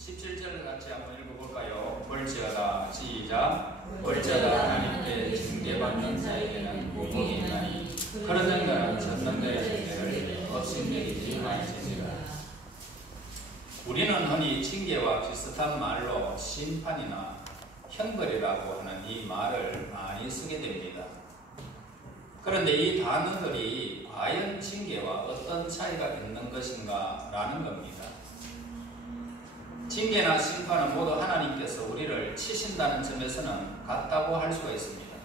17절을 같이 한번 읽어볼까요? 볼지어다 시작. 볼지어다 하나님께 징계받는 자에게는 공공이 있나니 그런 자는 전능자의 징계를 업신여기지 마시니라. 우리는 흔히 징계와 비슷한 말로 심판이나 형벌이라고 하는 이 말을 많이 쓰게 됩니다. 그런데 이 단어들이 과연 징계와 어떤 차이가 있는 것인가 라는 겁니다. 징계나 심판은 모두 하나님께서 우리를 치신다는 점에서는 같다고 할 수가 있습니다.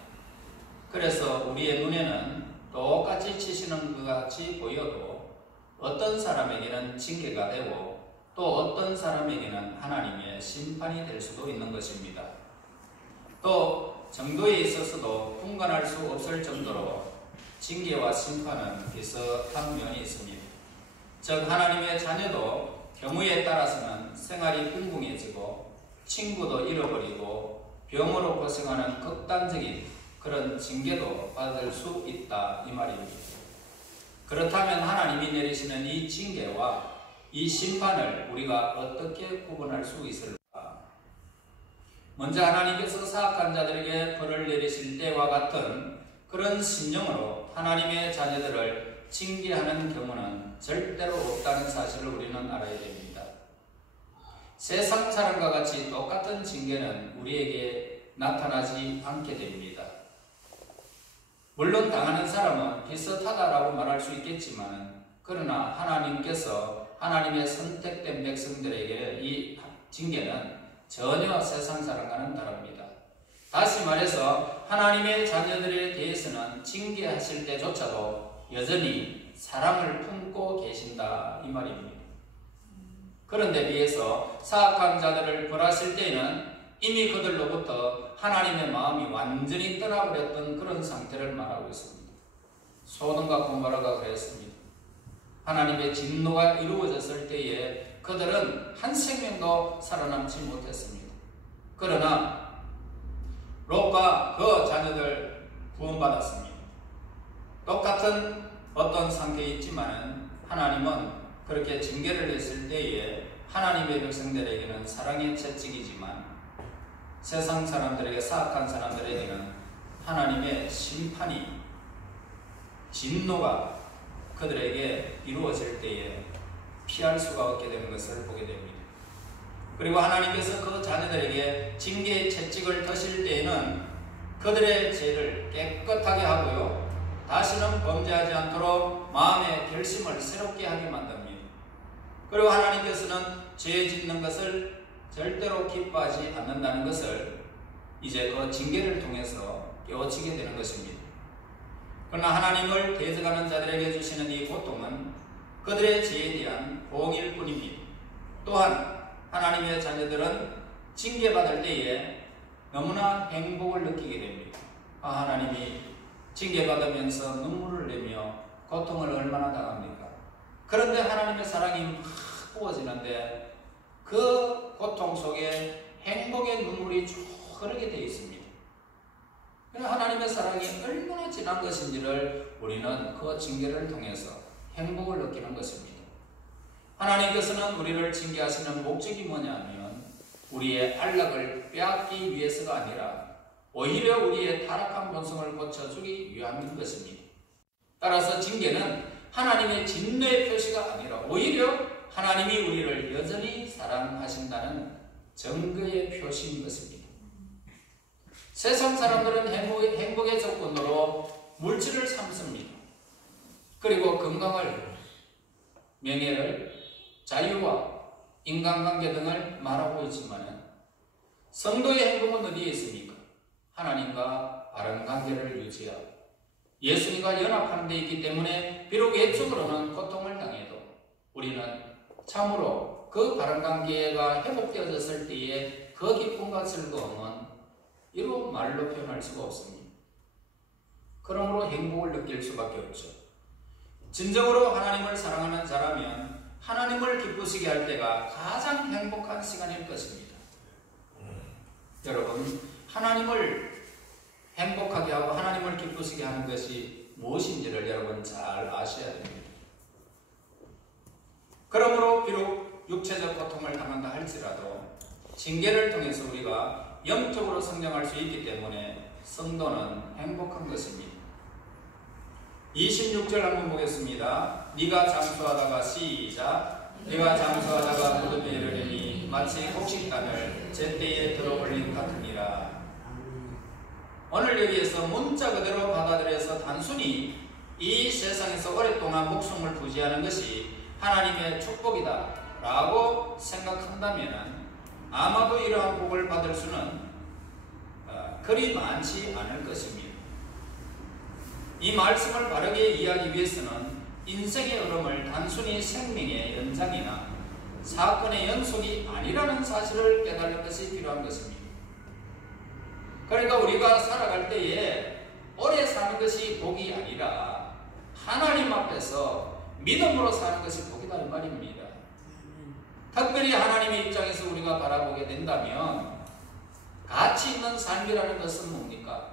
그래서 우리의 눈에는 똑같이 치시는 것 같이 보여도 어떤 사람에게는 징계가 되고 또 어떤 사람에게는 하나님의 심판이 될 수도 있는 것입니다. 또 정도에 있어서도 분간할 수 없을 정도로 징계와 심판은 비슷한 면이 있습니다. 즉 하나님의 자녀도 경우에 따라서는 생활이 궁궁해지고 친구도 잃어버리고 병으로 고생하는 극단적인 그런 징계도 받을 수 있다 이 말입니다. 그렇다면 하나님이 내리시는 이 징계와 이 심판을 우리가 어떻게 구분할 수 있을까? 먼저 하나님께서 사악한 자들에게 벌을 내리실 때와 같은 그런 심령으로 하나님의 자녀들을 징계하는 경우는 절대로 없다는 사실을 우리는 알아야 됩니다. 세상 사람과 같이 똑같은 징계는 우리에게 나타나지 않게 됩니다. 물론 당하는 사람은 비슷하다라고 말할 수 있겠지만 그러나 하나님께서 하나님의 선택된 백성들에게 이 징계는 전혀 세상 사람과는 다릅니다. 다시 말해서 하나님의 자녀들에 대해서는 징계하실 때조차도 여전히 사랑을 품고 계신다 이 말입니다. 그런데 비해서 사악한 자들을 벌하실 때에는 이미 그들로부터 하나님의 마음이 완전히 떠나버렸던 그런 상태를 말하고 있습니다. 소돔과 고모라가 그랬습니다. 하나님의 진노가 이루어졌을 때에 그들은 한 생명도 살아남지 못했습니다. 그러나 롯과 그 자녀들 구원받았습니다. 똑같은 어떤 상태에 있지만 하나님은 그렇게 징계를 했을 때에 하나님의 백성들에게는 사랑의 채찍이지만 세상 사람들에게 사악한 사람들에게는 하나님의 심판이 진노가 그들에게 이루어질 때에 피할 수가 없게 되는 것을 보게 됩니다. 그리고 하나님께서 그 자녀들에게 징계의 채찍을 드실 때에는 그들의 죄를 깨끗하게 하고요, 다시는 범죄하지 않도록 마음의 결심을 새롭게 하게 만듭니다. 그리고 하나님께서는 죄 짓는 것을 절대로 기뻐하지 않는다는 것을 이제 그 징계를 통해서 깨우치게 되는 것입니다. 그러나 하나님을 대적하는 자들에게 주시는 이 고통은 그들의 죄에 대한 보응일 뿐입니다. 또한 하나님의 자녀들은 징계받을 때에 너무나 행복을 느끼게 됩니다. 하나님이 징계받으면서 눈물을 내며 고통을 얼마나 당합니까? 그런데 하나님의 사랑이 막 부어지는데 그 고통 속에 행복의 눈물이 쭉 흐르게 되어 있습니다. 하나님의 사랑이 얼마나 진한 것인지를 우리는 그 징계를 통해서 행복을 느끼는 것입니다. 하나님께서는 우리를 징계하시는 목적이 뭐냐면 우리의 안락을 빼앗기 위해서가 아니라 오히려 우리의 타락한 본성을 고쳐주기 위함인 것입니다. 따라서 징계는 하나님의 진노의 표시가 아니라 오히려 하나님이 우리를 여전히 사랑하신다는 증거의 표시인 것입니다. 세상 사람들은 행복의 조건으로 물질을 삼습니다. 그리고 건강을, 명예를, 자유와 인간관계 등을 말하고 있지만 성도의 행복은 어디에 있습니까? 하나님과 바른 관계를 유지하고 예수님과 연합하는 데 있기 때문에 비록 외적으로는 고통을 당해도 우리는 참으로 그 바른 관계가 회복되어졌을 때에 그 기쁨과 즐거움은 이루 말로 표현할 수가 없습니다. 그러므로 행복을 느낄 수밖에 없죠. 진정으로 하나님을 사랑하는 자라면 하나님을 기쁘시게 할 때가 가장 행복한 시간일 것입니다. 여러분, 하나님을 행복하게 하고 하나님을 기쁘시게 하는 것이 무엇인지를 여러분 잘 아셔야 됩니다. 그러므로 비록 육체적 고통을 당한다 할지라도 징계를 통해서 우리가 영적으로 성장할 수 있기 때문에 성도는 행복한 것입니다. 26절 한번 보겠습니다. 네가 장수하다가 시작. 네가 장수하다가 무덤에 이르리니 마치 곡식단을 제때에 들어올린 같으니라. 오늘 여기에서 문자 그대로 받아들여서 단순히 이 세상에서 오랫동안 목숨을 부지하는 것이 하나님의 축복이다 라고 생각한다면 아마도 이러한 복을 받을 수는 그리 많지 않을 것입니다. 이 말씀을 바르게 이해하기 위해서는 인생의 흐름을 단순히 생명의 연장이나 사건의 연속이 아니라는 사실을 깨달는 것이 필요한 것입니다. 그러니까 우리가 살아갈 때에 오래 사는 것이 복이 아니라 하나님 앞에서 믿음으로 사는 것이 복이다 이 말입니다. 특별히 하나님의 입장에서 우리가 바라보게 된다면 가치 있는 삶이라는 것은 뭡니까?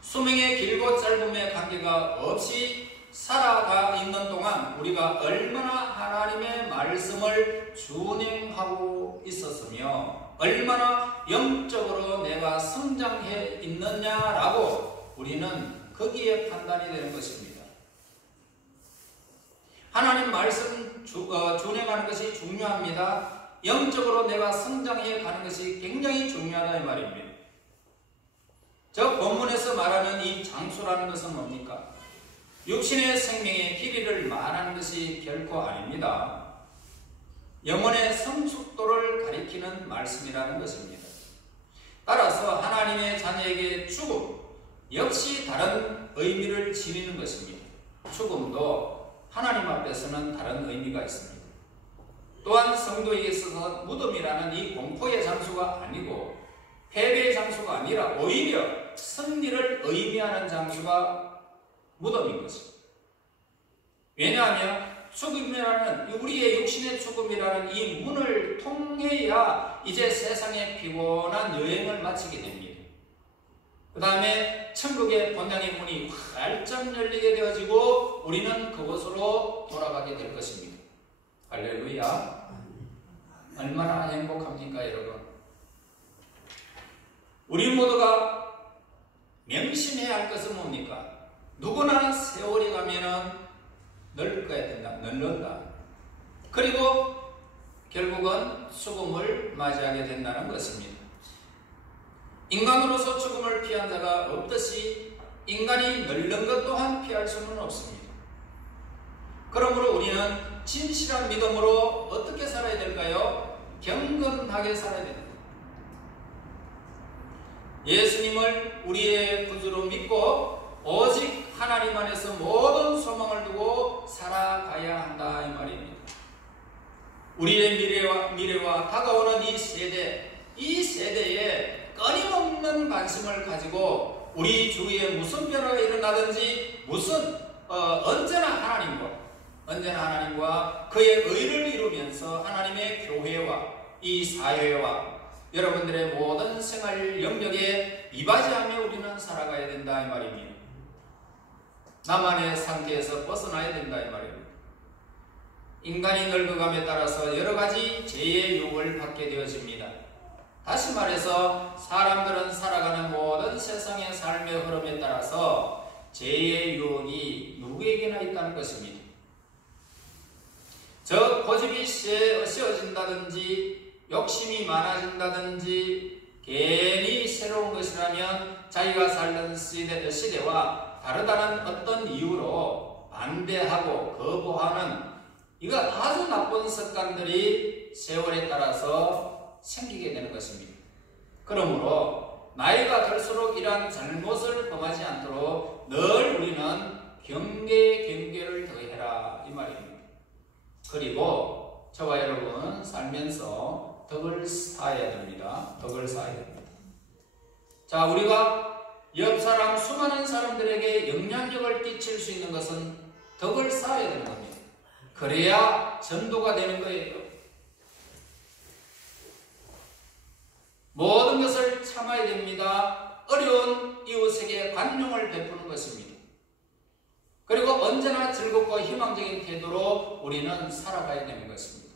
수명의 길고 짧음의 관계가 없이 살아가 있는 동안 우리가 얼마나 하나님의 말씀을 준행하고 있었으며 얼마나 영적으로 내가 성장해 있느냐라고 우리는 거기에 판단이 되는 것입니다. 하나님 말씀 준행하는 것이 중요합니다. 영적으로 내가 성장해 가는 것이 굉장히 중요하다 이 말입니다. 저 본문에서 말하는 이 장수라는 것은 뭡니까? 육신의 생명의 길이를 말하는 것이 결코 아닙니다. 영혼의 성숙도를 가리키는 말씀이라는 것입니다. 따라서 하나님의 자녀에게 죽음 역시 다른 의미를 지니는 것입니다. 죽음도 하나님 앞에서는 다른 의미가 있습니다. 또한 성도에게 있어서 무덤이라는 이 공포의 장소가 아니고 패배의 장소가 아니라 오히려 승리를 의미하는 장소가 무덤인 것입니다. 왜냐하면 죽음이라는 우리의 육신의 죽음이라는 이 문을 통해야 이제 세상의 피곤한 여행을 마치게 됩니다. 그 다음에 천국의 본향의 문이 활짝 열리게 되어지고 우리는 그곳으로 돌아가게 될 것입니다. 할렐루야. 얼마나 행복합니까 여러분? 우리 모두가 명심해야 할 것은 뭡니까? 누구나 세월이 가면은 늙어야 된다. 늙는다. 그리고 결국은 죽음을 맞이하게 된다는 것입니다. 인간으로서 죽음을 피한 자가 없듯이 인간이 늙는 것 또한 피할 수는 없습니다. 그러므로 우리는 진실한 믿음으로 어떻게 살아야 될까요? 경건하게 살아야 됩니다. 예수님을 우리의 구주로 믿고 오직 하나님 안에서 모든 소망을 두고 살아가야 한다 이 말입니다. 우리의 미래와 다가오는 이 세대에 끊임없는 관심을 가지고 우리 주위에 무슨 변화가 일어나든지 언제나 하나님과 그의 의를 이루면서 하나님의 교회와 이 사회와 여러분들의 모든 생활 영역에 이바지하며 우리는 살아가야 된다 이 말입니다. 나만의 상태에서 벗어나야 된다 이 말입니다. 인간이 늙어감에 따라서 여러가지 죄의 유혹을 받게 되어집니다. 다시 말해서 사람들은 살아가는 모든 세상의 삶의 흐름에 따라서 죄의 유혹이 누구에게나 있다는 것입니다. 저 고집이 씌어진다든지 욕심이 많아진다든지 괜히 새로운 것이라면 자기가 살던 시대와 다르다는 어떤 이유로 반대하고 거부하는 이거 아주 나쁜 습관들이 세월에 따라서 생기게 되는 것입니다. 그러므로 나이가 들수록 이러한 잘못을 범하지 않도록 늘 우리는 경계를 더해라 이 말입니다. 그리고 저와 여러분 살면서 덕을 쌓아야 됩니다. 덕을 쌓아야 됩니다. 자, 우리가 옆 사람 수많은 사람들에게 영향력을 끼칠 수 있는 것은 덕을 쌓아야 되는 겁니다. 그래야 전도가 되는 거예요. 모든 것을 참아야 됩니다. 어려운 이웃에게 관용을 베푸는 것입니다. 그리고 언제나 즐겁고 희망적인 태도로 우리는 살아가야 되는 것입니다.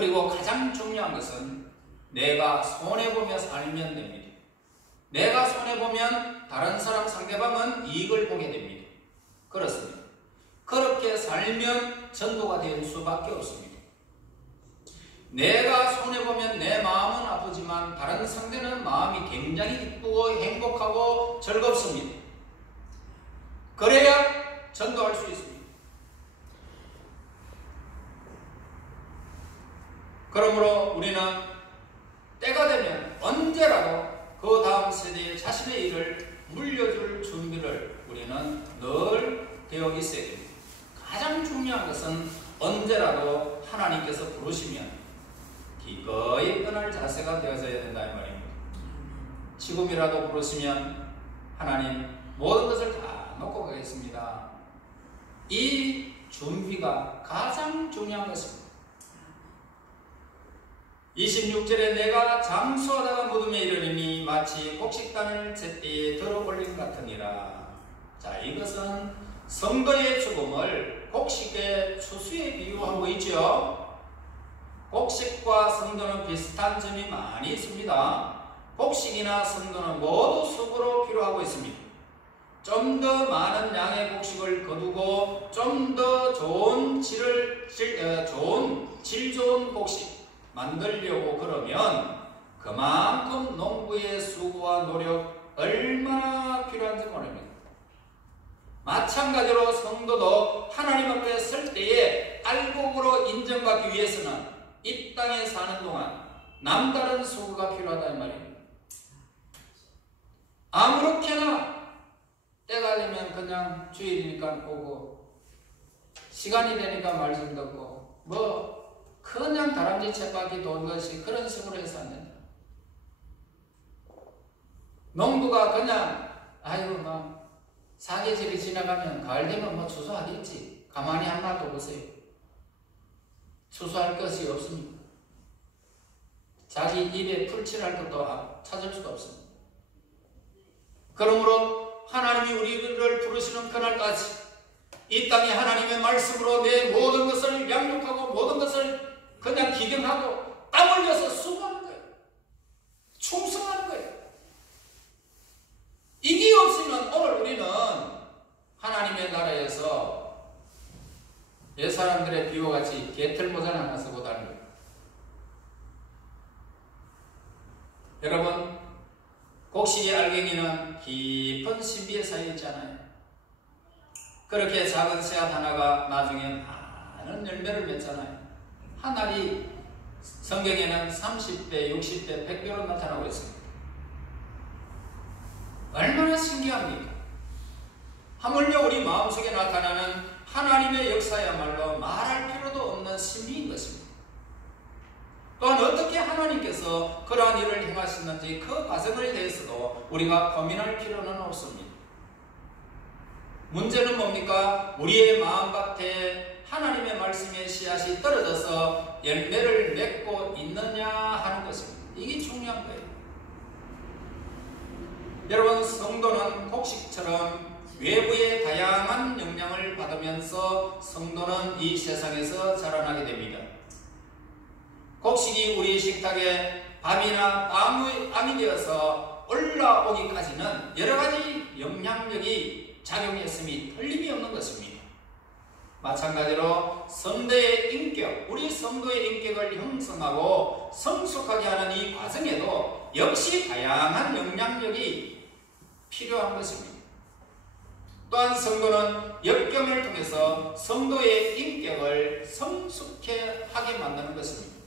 그리고 가장 중요한 것은 내가 손해보며 살면 됩니다. 내가 손해보면 다른 사람 상대방은 이익을 보게 됩니다. 그렇습니다. 그렇게 살면 전도가 될 수밖에 없습니다. 내가 손해보면 내 마음은 아프지만 다른 상대는 마음이 굉장히 기쁘고 행복하고 즐겁습니다. 그래야 전도할 수 있습니다. 그러므로 우리는 때가 되면 언제라도 그 다음 세대에 자신의 일을 물려줄 준비를 우리는 늘 되어 있어야 됩니다. 가장 중요한 것은 언제라도 하나님께서 부르시면 기꺼이 떠날 자세가 되어져야 된다 이 말입니다. 지금이라도 부르시면 하나님 모든 것을 다 놓고 가겠습니다. 이 준비가 가장 중요한 것입니다. 26절에 내가 잠수하다가 무덤에 이르리니 마치 곡식단을 제때에 들어올린 같으니라. 자, 이것은 성도의 죽음을 곡식의 추수에 비유하고 있죠. 곡식과 성도는 비슷한 점이 많이 있습니다. 곡식이나 성도는 모두 수고로 필요하고 있습니다. 좀 더 많은 양의 곡식을 거두고 좀 더 좋은 질 좋은 곡식 만들려고 그러면 그만큼 농부의 수고와 노력 얼마나 필요한지 모릅니다. 마찬가지로 성도도 하나님 앞에 설 때에 알곡으로 인정받기 위해서는 이 땅에 사는 동안 남다른 수고가 필요하다 이 말입니다. 아무렇게나 때가 되면 그냥 주일이니까 보고 시간이 되니까 말씀 듣고 그냥 다람쥐 쳇바퀴 도는 것이 그런 식으로 해서 안 된다. 농부가 그냥 사계절이 지나가면 가을 되면 추수하겠지. 가만히 한번 둬보세요. 추수할 것이 없습니다. 자기 입에 풀칠할 것도 찾을 수가 없습니다. 그러므로 하나님이 우리를 부르시는 그날까지 이 땅에 하나님의 말씀으로 내 모든 것을 양육하고 모든 것을 그냥 기경하고 땀 흘려서 수고하는 거예요. 충성하는 거예요. 이게 없으면 오늘 우리는 하나님의 나라에서 옛 사람들의 비유같이 개털모자 하나 쓰고 다니는 거예요. 여러분, 곡식의 알갱이는 깊은 신비에 쌓여 있잖아요. 그렇게 작은 씨앗 하나가 나중에 많은 열매를 맺잖아요. 한 알이 성경에는 30배, 60배, 100배로 나타나고 있습니다. 얼마나 신기합니까? 하물며 우리 마음속에 나타나는 하나님의 역사야말로 말할 필요도 없는 신비인 것입니다. 또한 어떻게 하나님께서 그러한 일을 행하셨는지 그 과정에 대해서도 우리가 고민할 필요는 없습니다. 문제는 뭡니까? 우리의 마음밭에 하나님의 말씀의 씨앗이 떨어져서 열매를 맺고 있느냐 하는 것입니다. 이게 중요한 거예요. 여러분, 성도는 곡식처럼 외부의 다양한 영향을 받으면서 성도는 이 세상에서 자라나게 됩니다. 곡식이 우리 식탁에 밥이나 땀이 되어서 올라오기까지는 여러가지 영향력이 작용했음이 틀림이 없는 것입니다. 마찬가지로 성도의 인격, 우리 성도의 인격을 형성하고 성숙하게 하는 이 과정에도 역시 다양한 영향력이 필요한 것입니다. 또한 성도는 역경을 통해서 성도의 인격을 성숙해 하게 만드는 것입니다.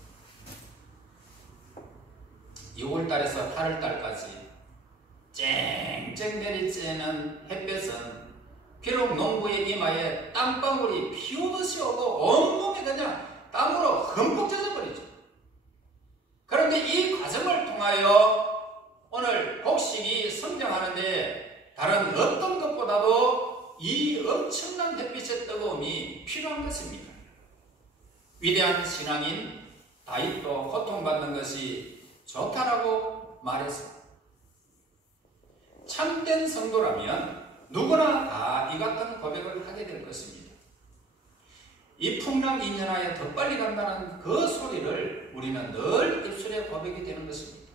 6월달에서 8월달까지 쨍쨍 내리쬐는 햇볕은 비록 농부의 이마에 땀방울이 피우듯이 오고 온몸이 그냥 땀으로 흠뻑 젖어버리죠. 그런데 이 과정을 통하여 오늘 곡식이 성장하는데 다른 어떤 것보다도 이 엄청난 햇빛의 뜨거움이 필요한 것입니다. 위대한 신앙인 다윗도 고통받는 것이 좋다라고 말했습니다. 참된 성도라면 누구나 다 이 같은 고백을 하게 될 것입니다. 이 풍랑 2년 하에 더 빨리 간다는 그 소리를 우리는 늘 입술에 고백이 되는 것입니다.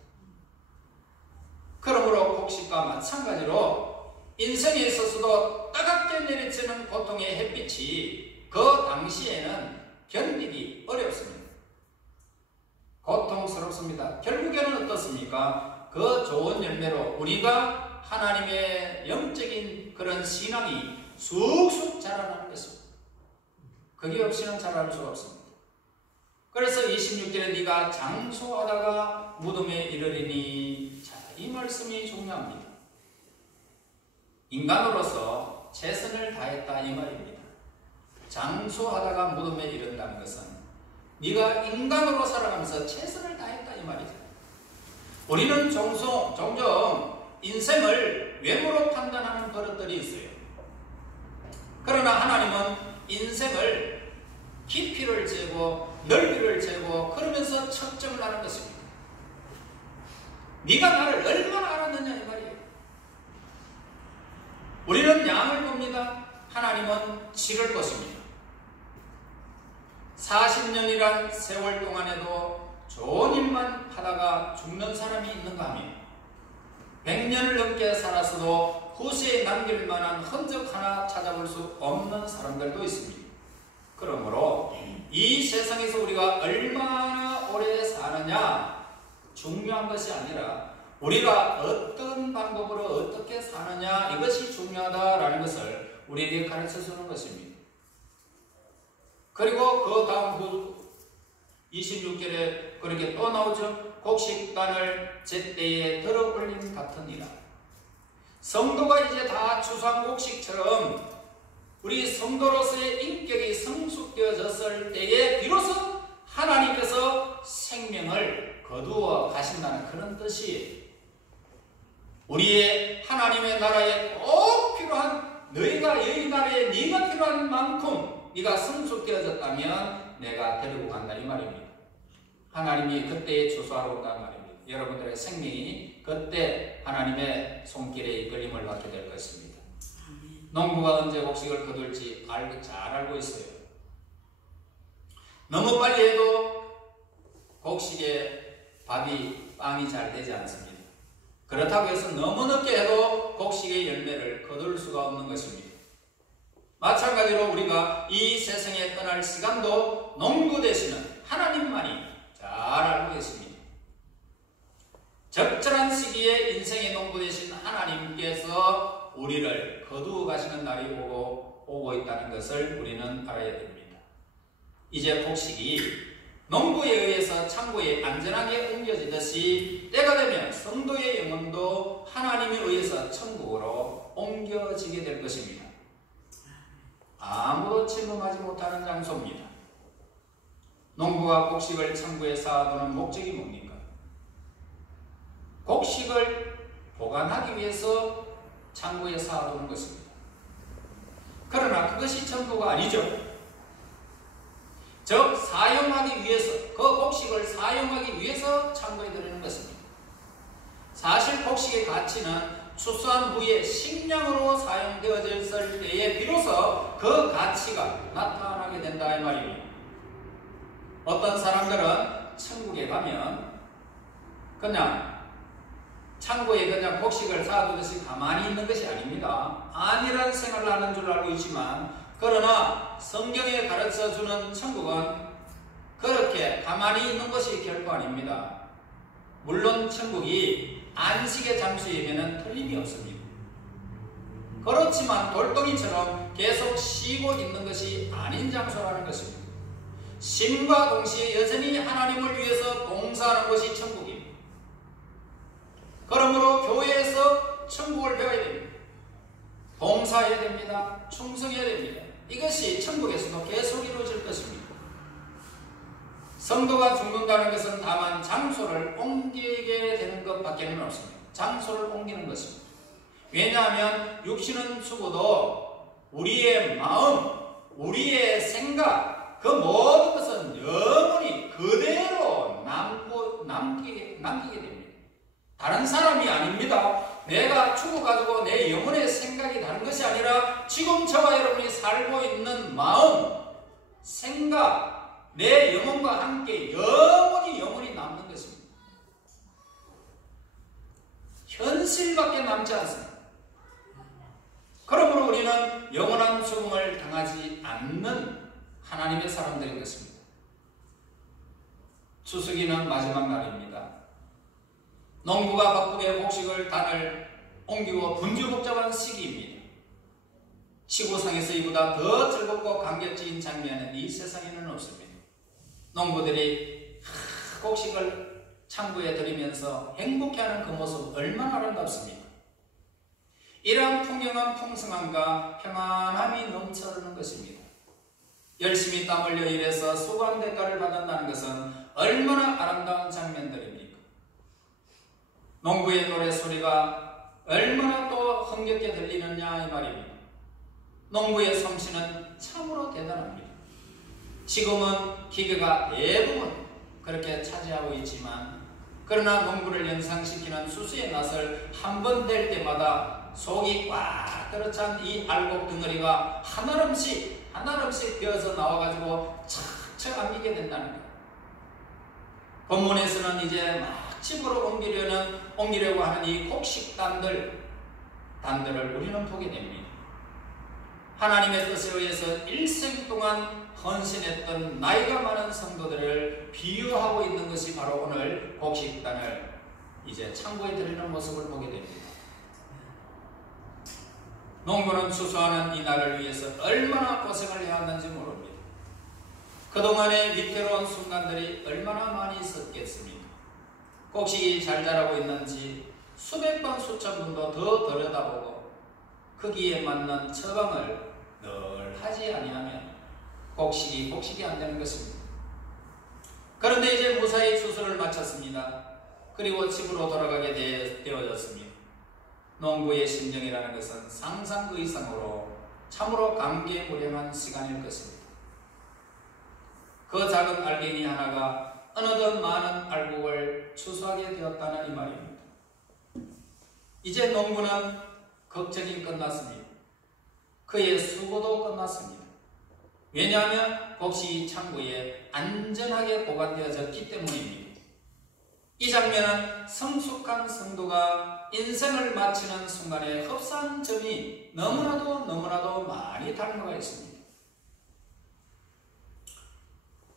그러므로 곡식과 마찬가지로 인생에 있어서도 따갑게 내리치는 고통의 햇빛이 그 당시에는 견디기 어렵습니다. 고통스럽습니다. 결국에는 어떻습니까? 그 좋은 열매로 우리가 하나님의 영적인 그런 신앙이 쑥쑥 자라나는 것입니다. 그게 없이는 자랄 수가 없습니다. 그래서 26절에 네가 장수하다가 무덤에 이르리니, 자, 이 말씀이 중요합니다. 인간으로서 최선을 다했다 이 말입니다. 장수하다가 무덤에 이른다는 것은 네가 인간으로 살아가면서 최선을 다했다 이 말이죠. 우리는 종종 인생을 외모로 판단하는 버릇들이 있어요. 그러나 하나님은 인생을 깊이를 재고 넓이를 재고 그러면서 측정을 하는 것입니다. 네가 나를 얼마나 알았느냐 이 말이에요. 우리는 양을 봅니다. 하나님은 질을 것입니다. 40년이란 세월 동안에도 좋은 일만 하다가 죽는 사람이 있는가 하면 100년을 넘게 살았어도 후세에 남길 만한 흔적 하나 찾아볼 수 없는 사람들도 있습니다. 그러므로 이 세상에서 우리가 얼마나 오래 사느냐 중요한 것이 아니라 우리가 어떤 방법으로 어떻게 사느냐 이것이 중요하다라는 것을 우리에게 가르쳐 주는 것입니다. 그리고 그 다음 26절에 그렇게 또 나오죠. 곡식단을 제때에 들어 올린 같으니라. 성도가 이제 다 추수한 곡식처럼 우리 성도로서의 인격이 성숙되어졌을 때에 비로소 하나님께서 생명을 거두어 가신다는 그런 뜻이에요. 우리의 하나님의 나라에 꼭 필요한 너희가 여기 나라에 네가 필요한 만큼 네가 성숙되어졌다면 내가 데리고 간다 이 말입니다. 하나님이 그때에 추수하러 온다는 말입니다. 여러분들의 생명이 그때 하나님의 손길에 이끌림을 받게 될 것입니다. 농부가 언제 곡식을 거둘지 잘 알고 있어요. 너무 빨리 해도 곡식에 빵이 잘 되지 않습니다. 그렇다고 해서 너무 늦게 해도 곡식의 열매를 거둘 수가 없는 것입니다. 마찬가지로 우리가 이 세상에 떠날 시간도 농부 되시는 하나님만이 잘 알고 계십니다. 적절한 시기에 인생의 농부 되신 하나님께서 우리를 거두어 가시는 날이 오고 있다는 것을 우리는 알아야 됩니다. 이제 곡식이 농부에 의해서 창고에 안전하게 옮겨지듯이 때가 되면 성도의 영혼도 하나님에 의해서 천국으로 옮겨지게 될 것입니다. 아무도 침범하지 못하는 장소입니다. 농부가 곡식을 창고에 쌓아두는 목적이 뭡니까? 곡식을 보관하기 위해서 창고에 쌓아두는 것입니다. 그러나 그것이 전부가 아니죠. 즉 사용하기 위해서 그 곡식을 사용하기 위해서 창고에 들이는 것입니다. 사실 곡식의 가치는 추수한 후에 식량으로 사용되어졌을 때에 비로소 그 가치가 나타나게 된다 이 말입니다. 어떤 사람들은 천국에 가면 그냥 창고에 그냥 곡식을 쌓아두듯이 가만히 있는 것이 아닙니다. 안일한 생활을 하는 줄 알고 있지만 그러나 성경에 가르쳐주는 천국은 그렇게 가만히 있는 것이 결코 아닙니다. 물론 천국이 안식의 장소이면 틀림이 없습니다. 그렇지만 돌덩이처럼 계속 쉬고 있는 것이 아닌 장소라는 것입니다. 쉼과 동시에 여전히 하나님을 위해서 봉사하는 것이 천국입니다. 그러므로 교회에서 천국을 배워야 됩니다. 봉사해야 됩니다. 충성해야 됩니다. 이것이 천국에서도 계속 이루어질 것입니다. 성도가 죽는다는 것은 다만 장소를 옮기게 되는 것밖에는 없습니다. 장소를 옮기는 것입니다. 왜냐하면 육신은 죽어도 우리의 마음, 우리의 생각, 그 모든 것은 영원히 그대로 남기게 됩니다. 다른 사람이 아닙니다. 내가 죽어가지고 내 영혼의 생각이 다른 것이 아니라 지금 저와 여러분이 살고 있는 마음, 생각, 내 영혼과 함께 영원히 남는 것입니다. 현실밖에 남지 않습니다. 그러므로 우리는 영원한 죽음을 당하지 않는 하나님의 사람들인 것입니다. 추수기는 마지막 날입니다. 농부가 바쁘게 곡식을 단을 옮기고 분주복잡한 시기입니다. 지구상에서 이보다 더 즐겁고 감격적인 장면은 이 세상에는 없습니다. 농부들이 곡식을 창고에 들이면서 행복해하는 그 모습 얼마나 아름답습니까? 이러한 풍경한 풍성함과 평안함이 넘쳐흐르는 것입니다. 열심히 땀 흘려 일해서 수고한 대가를 받는다는 것은 얼마나 아름다운 장면들입니까? 농부의 노래소리가 얼마나 또 흥겹게 들리느냐 이 말입니다. 농부의 솜씨는 참으로 대단합니다. 지금은 기계가 대부분 그렇게 차지하고 있지만, 그러나 농부를 연상시키는 수수의 낫을 한 번 댈 때마다 속이 꽉 들어찬 이 알곡 덩어리가 하나름씩 베어서 나와가지고 착착 안기게 된다는 거예요. 본문에서는 이제 막 집으로 옮기려고 하는 이 곡식 단들을 우리는 보게 됩니다. 하나님의 뜻에 의해서 일생 동안 헌신했던 나이가 많은 성도들을 비유하고 있는 것이 바로 오늘 곡식단을 이제 창고에 들이는 모습을 보게 됩니다. 농부는 추수하는 이 날을 위해서 얼마나 고생을 해왔는지 모릅니다. 그동안의 위태로운 순간들이 얼마나 많이 있었겠습니까? 곡식이 잘 자라고 있는지 수백 번 수천 번도 더 들여다보고 크기에 맞는 처방을 늘 하지 아니하면 곡식이 안 되는 것입니다. 그런데 이제 무사히 추수를 마쳤습니다. 그리고 집으로 돌아가게 되어졌습니다. 농부의 심정이라는 것은 상상 그 이상으로 참으로 감개무량한 시간일 것입니다. 그 작은 알갱이 하나가 어느덧 많은 알곡을 추수하게 되었다는 이 말입니다. 이제 농부는 걱정이 끝났습니다. 그의 수고도 끝났습니다. 왜냐하면 곡식이 창고에 안전하게 보관되어졌기 때문입니다. 이 장면은 성숙한 성도가 인생을 마치는 순간에 흡사한 점이 너무나도 많이 닮아가 있습니다.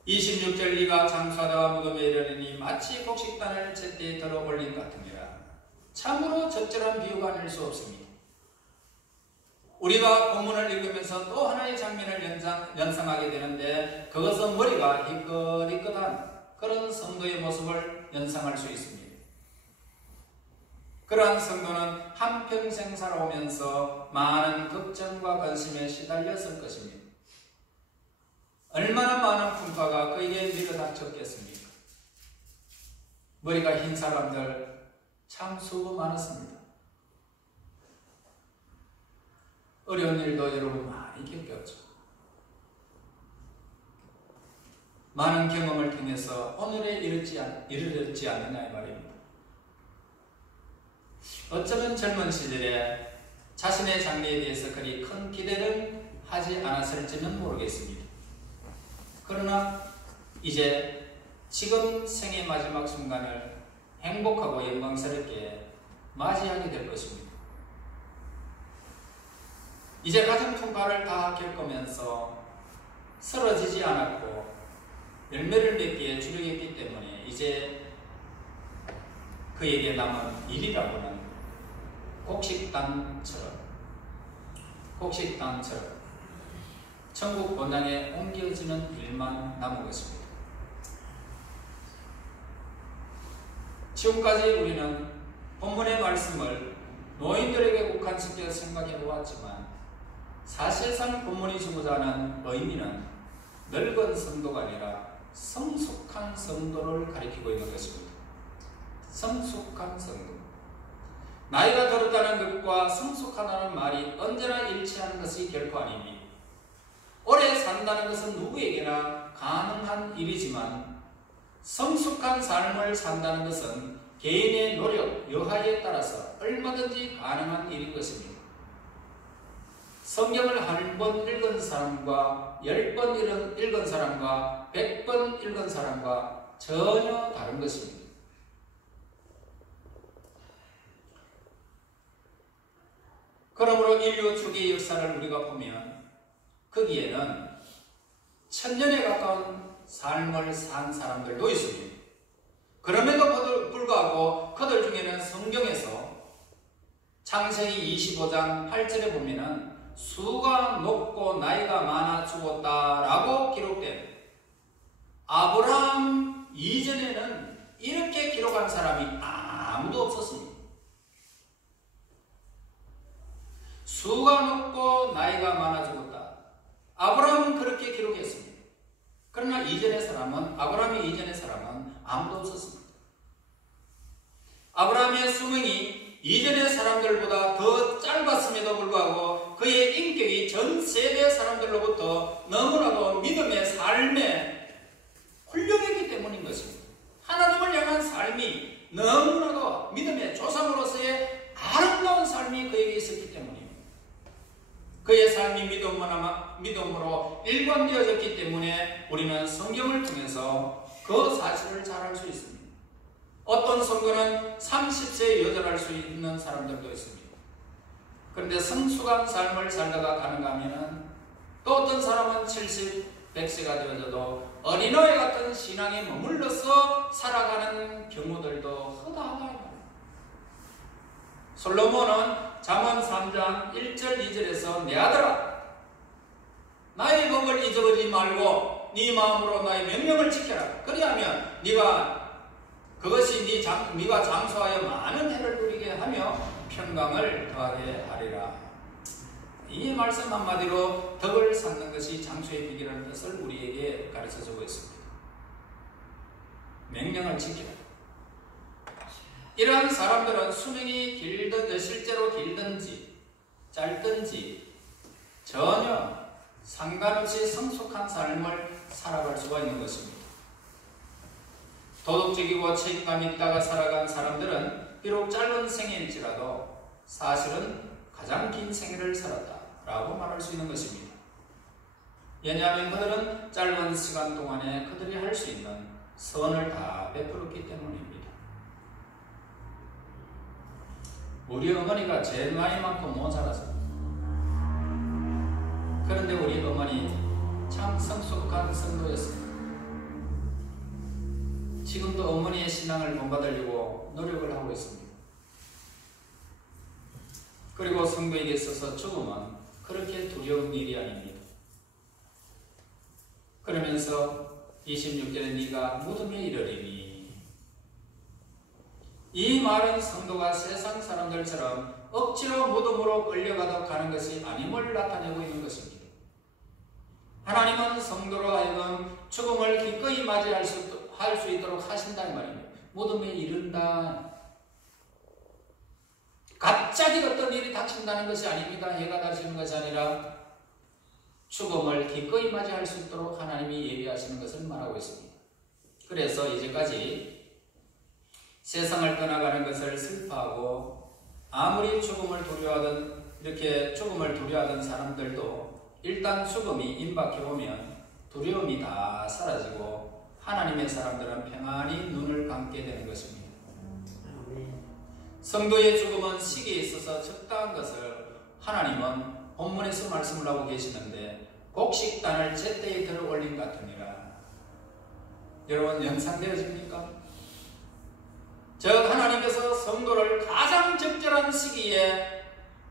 26절 이가 장수하다가 무덤에 이르르니 마치 곡식단을 제때에 들어 올린 같으니라. 참으로 적절한 비유가 아닐 수 없습니다. 우리가 본문을 읽으면서 또 하나의 장면을 연상하게 되는데, 그것은 머리가 희끗희끗한 그런 성도의 모습을 연상할 수 있습니다. 그러한 성도는 한평생 살아오면서 많은 걱정과 관심에 시달렸을 것입니다. 얼마나 많은 풍파가 그에게 밀어닥쳤겠습니까? 머리가 흰 사람들 참 수고 많았습니다. 어려운 일도 여러분 많이 겪었죠. 많은 경험을 통해서 오늘에 이르렀지 않느냐 이 말입니다. 어쩌면 젊은 시절에 자신의 장래에 대해서 그리 큰 기대를 하지 않았을지는 모르겠습니다. 그러나 이제 지금 생의 마지막 순간을 행복하고 영광스럽게 맞이하게 될 것입니다. 이제 가진 풍파를 다 겪으면서 쓰러지지 않았고 열매를 맺기에 주력했기 때문에 이제 그에게 남은 일이라고는 곡식단처럼 천국 본향에 옮겨지는 일만 남은 것입니다. 지금까지 우리는 본문의 말씀을 노인들에게 국한시켜 생각해 보았지만, 사실상 본문이 주고자 하는 의미는 늙은 성도가 아니라 성숙한 성도를 가리키고 있는 것입니다. 성숙한 성도. 나이가 들었다는 것과 성숙하다는 말이 언제나 일치하는 것이 결코 아닙니다. 오래 산다는 것은 누구에게나 가능한 일이지만, 성숙한 삶을 산다는 것은 개인의 노력, 여하에 따라서 얼마든지 가능한 일인 것입니다. 성경을 한 번 읽은 사람과 10번 읽은 사람과 100번 읽은 사람과 전혀 다른 것입니다. 그러므로 인류 초기의 역사를 우리가 보면 거기에는 1000년에 가까운 삶을 산 사람들도 있습니다. 그럼에도 불구하고 그들 중에는 성경에서 창세기 25장 8절에 보면은 수가 높고 나이가 많아 죽었다라고 기록된 아브라함 이전에는 이렇게 기록한 사람이 아무도 없었습니다. 수가 높고 나이가 많아 죽었다. 아브라함은 그렇게 기록했습니다. 그러나 아브라함의 이전의 사람은 아무도 없었습니다. 아브라함의 수명이 이전의 사람들보다 더 짧았음에도 불구하고 그의 인격이 전 세대 사람들로부터 너무나도 믿음의 삶에 훌륭했기 때문인 것입니다. 하나님을 향한 삶이 너무나도 믿음의 조상으로서의 아름다운 삶이 그에게 있었기 때문입니다. 그의 삶이 믿음으로 일관되어졌기 때문에 우리는 성경을 통해서 그 사실을 잘 알 수 있습니다. 어떤 성도는 30세에 여절할 수 있는 사람들도 있습니다. 그런데 성숙한 삶을 살다가 가는가 하면은 또 어떤 사람은 70, 100세가 되어져도 어린아이 같은 신앙에 머물러서 살아가는 경우들도 허다하다. 솔로몬은 잠언 3장 1절 2절에서 내 아들아 나의 법을 잊어버리지 말고 네 마음으로 나의 명령을 지켜라. 그리하면 그것이 네가 장수하여 많은 해를 누리게 하며 평강을 더하게 하리라. 이 말씀 한마디로 덕을 쌓는 것이 장수의 비결이라는 것을 우리에게 가르쳐주고 있습니다. 명령을 지키라. 이러한 사람들은 수명이 실제로 길든지 짧든지 전혀 상관없이 성숙한 삶을 살아갈 수가 있는 것입니다. 도덕적이고 책임감 있다가 살아간 사람들은 비록 짧은 생애일지라도 사실은 가장 긴 생애를 살았다라고 말할 수 있는 것입니다. 왜냐하면 그들은 짧은 시간 동안에 그들이 할 수 있는 선을 다 베풀었기 때문입니다. 우리 어머니가 제 나이만큼 못 살았습니다. 그런데 우리 어머니 참 성숙한 성도였습니다. 지금도 어머니의 신앙을 본받으려고 노력을 하고 있습니다. 그리고 성도에게 있어서 죽음은 그렇게 두려운 일이 아닙니다. 그러면서 26절에 네가 무덤에 이르리니 이 말은 성도가 세상 사람들처럼 억지로 무덤으로 끌려가다 가는 것이 아님을 나타내고 있는 것입니다. 하나님은 성도로 하여금 죽음을 기꺼이 맞이할 수 있도록 하신다는 말입니다. 무덤에 이른다. 갑자기 어떤 일이 닥친다는 것이 아닙니다. 해가 닥치는 것이 아니라 죽음을 기꺼이 맞이할 수 있도록 하나님이 예비하시는 것을 말하고 있습니다. 그래서 이제까지 세상을 떠나가는 것을 슬퍼하고 아무리 이렇게 죽음을 두려워하던 사람들도 일단 죽음이 임박해오면 두려움이 다 사라지고 하나님의 사람들은 평안히 눈을 감게 되는 것입니다. 성도의 죽음은 시기에 있어서 적당한 것을 하나님은 본문에서 말씀을 하고 계시는데 곡식단을 제때에 들어 올린 같으니라. 여러분 연상되어집니까? 즉 하나님께서 성도를 가장 적절한 시기에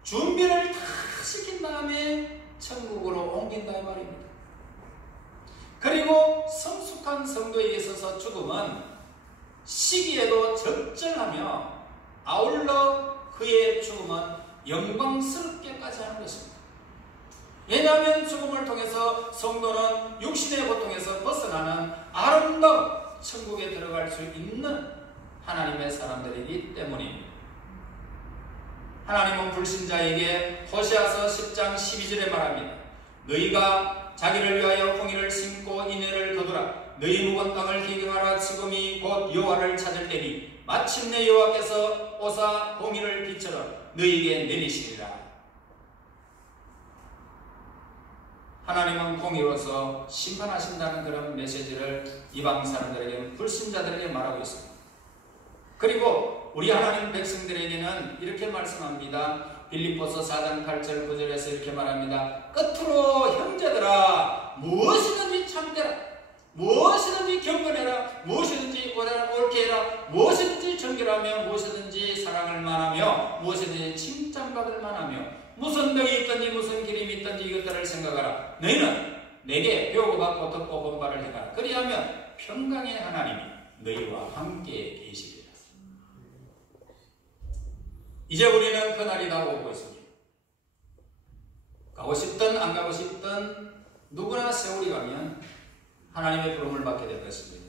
준비를 다 시킨 다음에 천국으로 옮긴다 이 말입니다. 그리고 성숙한 성도에 있어서 죽음은 시기에도 적절하며 아울러 그의 죽음은 영광스럽게까지 하는 것입니다. 왜냐하면 죽음을 통해서 성도는 육신의 고통에서 벗어나는 아름다운 천국에 들어갈 수 있는 하나님의 사람들이기 때문입니다. 하나님은 불신자에게 호세아서 10장 12절에 말합니다. 너희가 자기를 위하여 공의를 심고 인애를 거두라. 너희 묵은 땅을 기경하라. 지금이 곧 여호와를 찾을 때니 마침내 여호와께서 오사 공의를 비춰러 너희에게 내리시리라. 하나님은 공의로서 심판하신다는 그런 메시지를 이방 사람들에게, 불신자들에게 말하고 있습니다. 그리고 우리 하나님 백성들에게는 이렇게 말씀합니다. 빌립보서 4장 8절 9절에서 이렇게 말합니다. 끝으로 형제들아, 무엇이든지 참되라, 무엇이든지 경건해라, 무엇이든지 옳게 해라, 무엇이든지 정결하며, 무엇이든지 사랑을 만하며, 무엇이든지 칭찬받을 만하며, 무슨 덕이 있든지 무슨 기림이 있든지 이것들을 생각하라. 너희는 내게 배우고 받고 듣고 본 바를 행하라. 그리하면 평강의 하나님이 너희와 함께 계시리라. 이제 우리는 그날이 다가오고 있습니다. 가고 싶든 안 가고 싶든 누구나 세월이 가면 하나님의 부름을 받게 될 것입니다.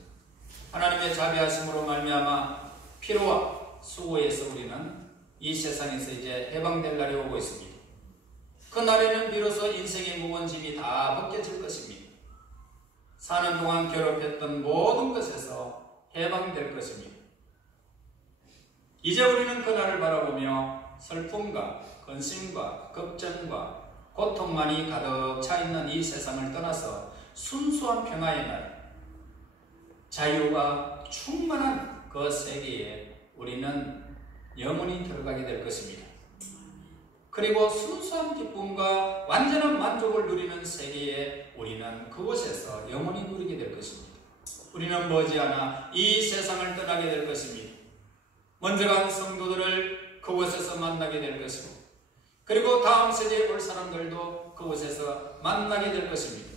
하나님의 자비하심으로 말미암아 피로와 수고에서 우리는 이 세상에서 이제 해방될 날이 오고 있습니다. 그 날에는 비로소 인생의 무거운 짐이 다 벗겨질 것입니다. 사는 동안 괴롭혔던 모든 것에서 해방될 것입니다. 이제 우리는 그 날을 바라보며 슬픔과 근심과 걱정과 고통만이 가득 차 있는 이 세상을 떠나서 순수한 평화의 날, 자유가 충만한 그 세계에 우리는 영원히 들어가게 될 것입니다. 그리고 순수한 기쁨과 완전한 만족을 누리는 세계에 우리는 그곳에서 영원히 누리게 될 것입니다. 우리는 머지않아 이 세상을 떠나게 될 것입니다. 먼저 간 성도들을 그곳에서 만나게 될 것입니다. 그리고 다음 세대에 올 사람들도 그곳에서 만나게 될 것입니다.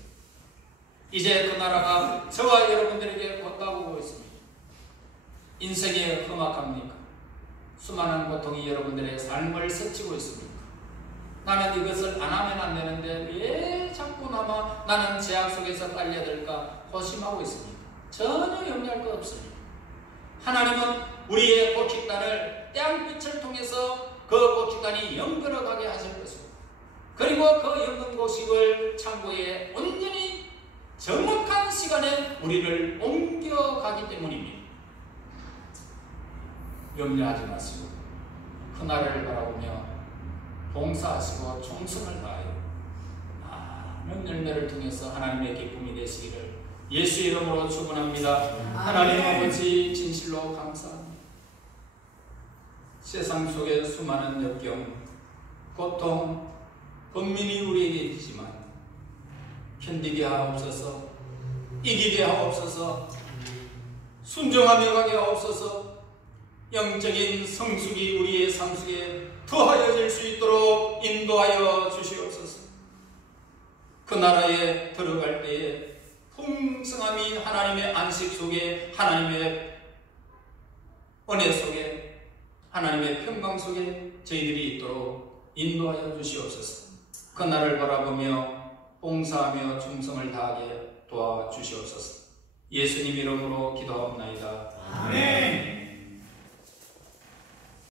이제 그 나라가 저와 여러분들에게 곧 다가오고 있습니다. 인생이 험악합니까? 수많은 고통이 여러분들의 삶을 스치고 있습니까? 나는 이것을 안 하면 안 되는데 왜 자꾸 나는 제약 속에서 딸려들까 고심하고 있습니다. 전혀 염려할 것 없습니다. 하나님은 우리의 고식단을 땅빛을 통해서 그 고식단이 영걸어가게 하실 것입니다. 그리고 그 영근 고식을 창고에 온전히 정확한 시간에 우리를 옮겨가기 때문입니다. 염려하지 마시고 그날을 바라보며 봉사하시고 충성을 다하여 많은 열매를 통해서 하나님의 기쁨이 되시기를 예수 이름으로 축원합니다. 하나님 아버지 진실로 감사합니다. 세상 속에 수많은 역경, 고통, 번민이 우리에게 있지만 견디게 하옵소서, 이기게 하옵소서, 순종하며 가게 하옵소서, 영적인 성숙이 우리의 삶 속에 더하여질 수 있도록 인도하여 주시옵소서. 그 나라에 들어갈 때에 풍성함이 하나님의 안식 속에, 하나님의 은혜 속에, 하나님의 평강 속에 저희들이 있도록 인도하여 주시옵소서. 그 날을 바라보며 봉사하며 충성을 다하게 도와주시옵소서. 예수님 이름으로 기도하옵나이다. 아멘.